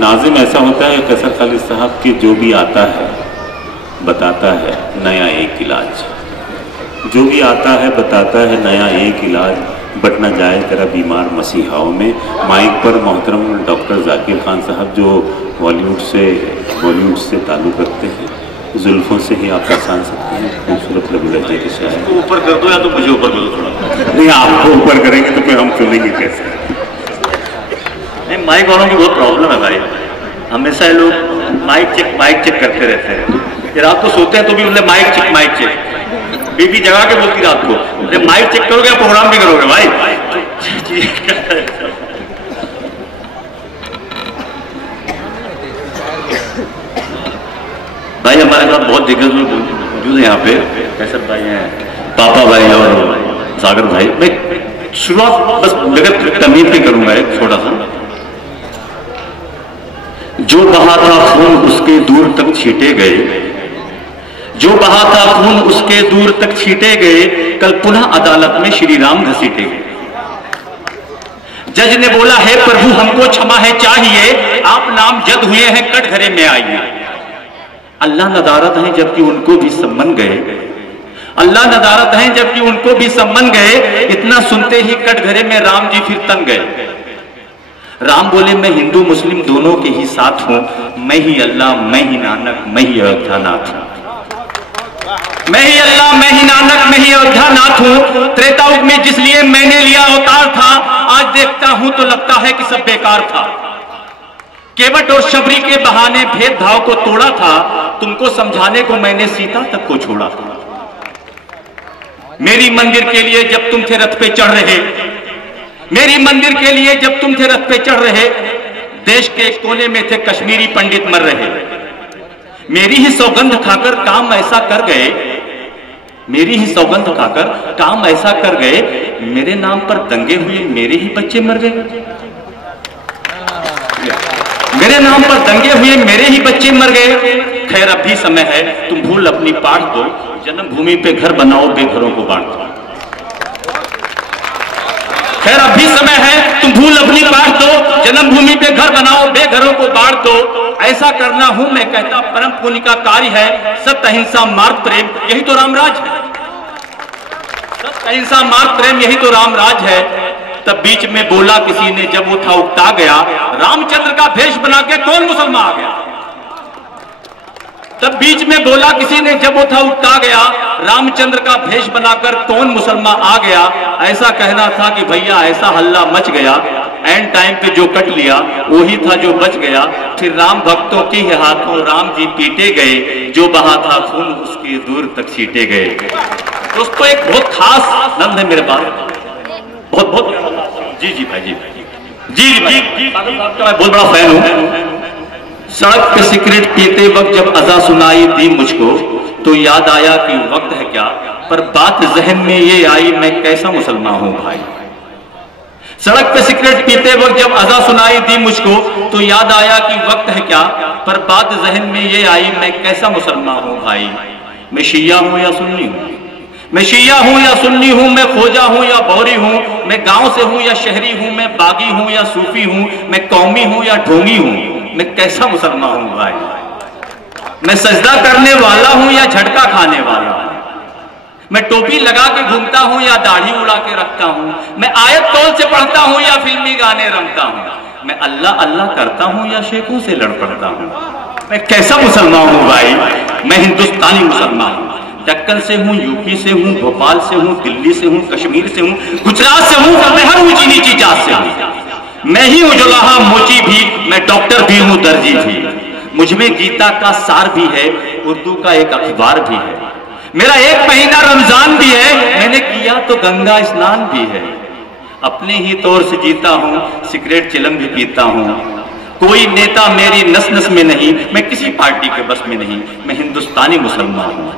नाज़िम ऐसा होता है कैसर खालिद साहब कि जो भी आता है बताता है नया एक इलाज, जो भी आता है बताता है नया एक इलाज, बट न जाए तेरा बीमार मसीहाओं में। माइक पर मोहतरम डॉक्टर जाकिर खान साहब जो बॉलीवुड से ताल्लुक़ रखते हैं, जुल्फ़ों से ही आप पहचान सकते हैं, खूबसूरत लबी लहजे के शायर। ऊपर कर दो या तो मुझे ऊपर कर दो थोड़ा। नहीं, आपको ऊपर करेंगे तो फिर हम सुनेंगे कैसे? नहीं, माइक वालों की बहुत प्रॉब्लम है भाई, हमेशा ये लोग माइक चेक करते रहते हैं। ये रात को सोते हैं तो भी उन्हें माइक चेक बीबी जगा के बोलती रात को, अरे माइक चेक करोगे या प्रोग्राम भी करोगे भाई? भाई हमारे साथ बहुत दिग्गज लोग मौजूद हैं यहाँ पे, कैसर भाई हैं, पापा भाई और सागर भाई। मैं शुरुआत बस बगैर तमीज भी करूंगा एक छोटा सा। जो बहा था खून उसके दूर तक छीटे गए, जो बहा था खून उसके दूर तक छीटे गए, कल पुनः अदालत में श्री राम घसीटे गए। जज ने बोला है प्रभु हमको क्षमा है चाहिए, आप नामजद हुए हैं कटघरे में आइए। अल्लाह नदारत हैं जबकि उनको भी सम्मन गए, अल्लाह नदारत हैं जबकि उनको भी सम्मन गए। इतना सुनते ही कटघरे में राम जी फिर तन गए। राम बोले मैं हिंदू मुस्लिम दोनों के ही साथ हूं, मैं ही अल्लाह मैं ही नानक मैं ही अयोध्यानाथ हूं, मैं ही अल्लाह मैं ही नानक मैं ही अयोध्यानाथ हूं। त्रेता युग में जिस लिए मैंने लिया अवतार था, आज देखता हूं तो लगता है कि सब बेकार था। केवट और शबरी के बहाने भेदभाव को तोड़ा था, तुमको समझाने को मैंने सीता तक को छोड़ा था। मेरी मंदिर के लिए जब तुम थे रथ पे चढ़ रहे, मेरी मंदिर के लिए जब तुम थे रथ पे चढ़ रहे, देश के एक कोने में थे कश्मीरी पंडित मर रहे। मेरी ही सौगंध खाकर काम ऐसा कर गए, मेरी ही सौगंध खाकर काम ऐसा कर गए, मेरे नाम पर दंगे हुए मेरे ही बच्चे मर गए। मेरे नाम पर दंगे हुए मेरे ही बच्चे मर गए। खैर अब भी समय है, तुम भूल अपनी पाठ दो, जन्मभूमि पे घर बनाओ बेघरों को बांट दो। खैर अब भी समय है, तुम भूल अपनी बात दो, जन्मभूमि पे घर बनाओ बेघरों को बांट दो। ऐसा करना हूं मैं कहता परम पुण्य का कार्य है, सत्य अहिंसा मार्ग प्रेम यही तो रामराज है, सत्य अहिंसा मार्ग प्रेम यही तो रामराज है। तब बीच में बोला किसी ने जब वो था उकता गया, रामचंद्र का भेष बना के कौन मुसलमान आ गया। तब बीच में बोला किसी ने जब वो था उकता गया, रामचंद्र का भेष बनाकर कौन मुसलमान आ गया। ऐसा कहना था कि भैया ऐसा हल्ला मच गया, एंड टाइम पे जो कट लिया वही था जो बच गया। फिर राम भक्तों के ही हाथों राम जी पीटे गए, जो बहा था खून उसके दूर तक छीटे गए। दोस्तों एक बहुत खास नंद है मेरे पास, बहुत बहुत जी भाई जी मैं बहुत बड़ा फैन हूं। सड़क पे सिगरेट पीते वक्त जब अज़ा सुनाई दी मुझको, तो याद आया कि वक्त है क्या, पर बात जहन में ये आई मैं कैसा मुसलमान हूं भाई। सड़क पे सिगरेट पीते वक्त जब अज़ा सुनाई दी मुझको, तो याद आया कि वक्त है क्या, पर बात जहन में ये आई मैं कैसा मुसलमान हूं भाई। मैं शिया हूं या सुन्नी हूं, मैं शिया हूं या सुन्नी हूं, मैं खोजा हूं या बौरी हूं, मैं गांव से हूं या शहरी हूं, मैं बागी हूं या सूफी हूं, मैं कौमी हूं या ढोंगी हूं, मैं कैसा मुसलमान हूं भाई। मैं सजदा करने वाला हूं या झटका खाने वाला हूं, मैं टोपी लगा के घूमता हूं या दाढ़ी उड़ा के रखता हूं, मैं आयत तौल से पढ़ता हूं या फिल्मी गाने रमता हूं, मैं अल्लाह अल्लाह करता हूं या शेखों से लड़ पड़ता हूं, मैं कैसा मुसलमान हूं भाई। मैं हिंदुस्तानी मुसलमान हूं, दक्कन से हूं, यूपी से हूं, भोपाल से हूं, दिल्ली से हूं, कश्मीर से हूं, गुजरात से हूं, मैं हर ऊंची नीची जात से हूं। मैं ही हूं जुलाहा मोची भी, मैं डॉक्टर भी हूं दर्जी भी, मुझमें गीता का सार भी है, उर्दू का एक अखबार भी है। मेरा 1 महीना रमजान भी है, मैंने किया तो गंगा स्नान भी है। अपने ही तौर से जीता हूँ, सिगरेट चिलम भी पीता हूँ। कोई नेता मेरी नस नस में नहीं, मैं किसी पार्टी के बस में नहीं, मैं हिंदुस्तानी मुसलमान हूँ।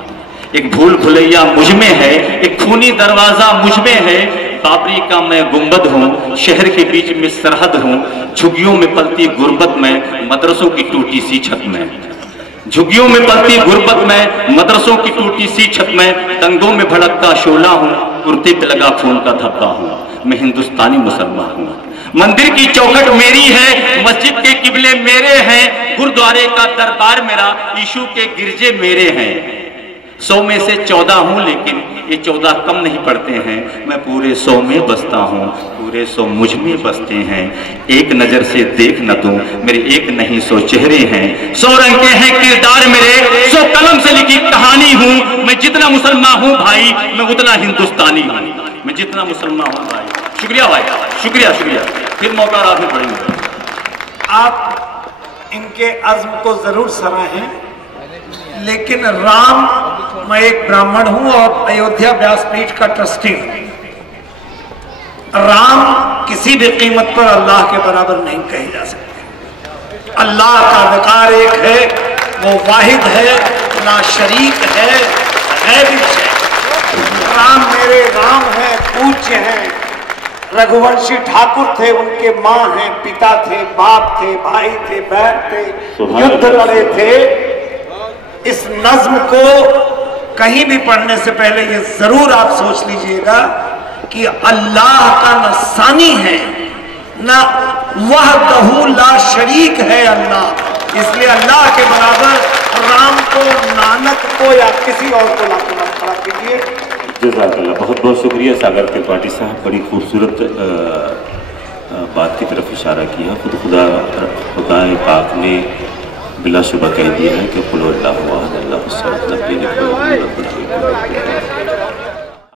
एक भूल भुलैया मुझ में है, एक खूनी दरवाजा मुझ में है। बाबरी का मैं गुंबद हूँ, शहर के बीच में सरहद हूँ। झुग्गियों में पलती गुर्बत में, मदरसों की टूटी सी छत में। झुग्गियों में पलती गुर्बत में, मदरसों की टूटी सी छत में। दंगों में भड़कता शोला हूँ, कुर्ते पे लगा खून का धब्बा हूँ। मैं हिंदुस्तानी मुसलमान हूँ। मंदिर की चौखट मेरी है, मस्जिद के किबले मेरे हैं। गुरुद्वारे का दरबार मेरा, यीशु के गिरजे मेरे हैं। 100 में से 14 हूँ, लेकिन ये 14 कम नहीं पड़ते हैं। मैं पूरे 100 में बसता हूँ, पूरे 100 मुझ में बसते हैं। एक नजर से देख न तू, मेरे एक नहीं 100 चेहरे हैं। 100 रंग के हैं किरदार मेरे, 100 कलम से लिखी कहानी हूँ। मैं जितना मुसलमान हूँ भाई, मैं उतना हिंदुस्तानी हूँ। मैं जितना मुसलमान हूँ भाई। शुक्रिया भाई, शुक्रिया शुक्रिया। फिर मौका आगे बढ़ेंगे। आप इनके अज़्म को जरूर सराहें, लेकिन राम, मैं एक ब्राह्मण हूं और अयोध्या व्यासपीठ का ट्रस्टी हूं। राम किसी भी कीमत पर अल्लाह के बराबर नहीं कहे जा सकते। अल्लाह का वकार एक है, वो वाहिद है, ना शरीक है, गैर है। राम मेरे राम हैं, पूज्य हैं। रघुवंशी ठाकुर थे, उनके माँ हैं, पिता थे, बाप थे, भाई थे, बहन थे, युद्ध लड़े थे। इस नज्म को कहीं भी पढ़ने से पहले ये जरूर आप सोच लीजिएगा कि अल्लाह का न सानी है, न वहदहू ला शरीक है अल्लाह। इसलिए अल्लाह के बराबर राम को, नानक को या किसी और को लाके मत खड़ा कीजिए। जज़ाकल्लाह, बहुत बहुत शुक्रिया सागर त्रिपाठी साहब। बड़ी खूबसूरत बात की तरफ इशारा किया। खुदा पाक ने बिलाशुबा कह दिया है कि कुल अल्लाहु अहद अल्लाहु समद।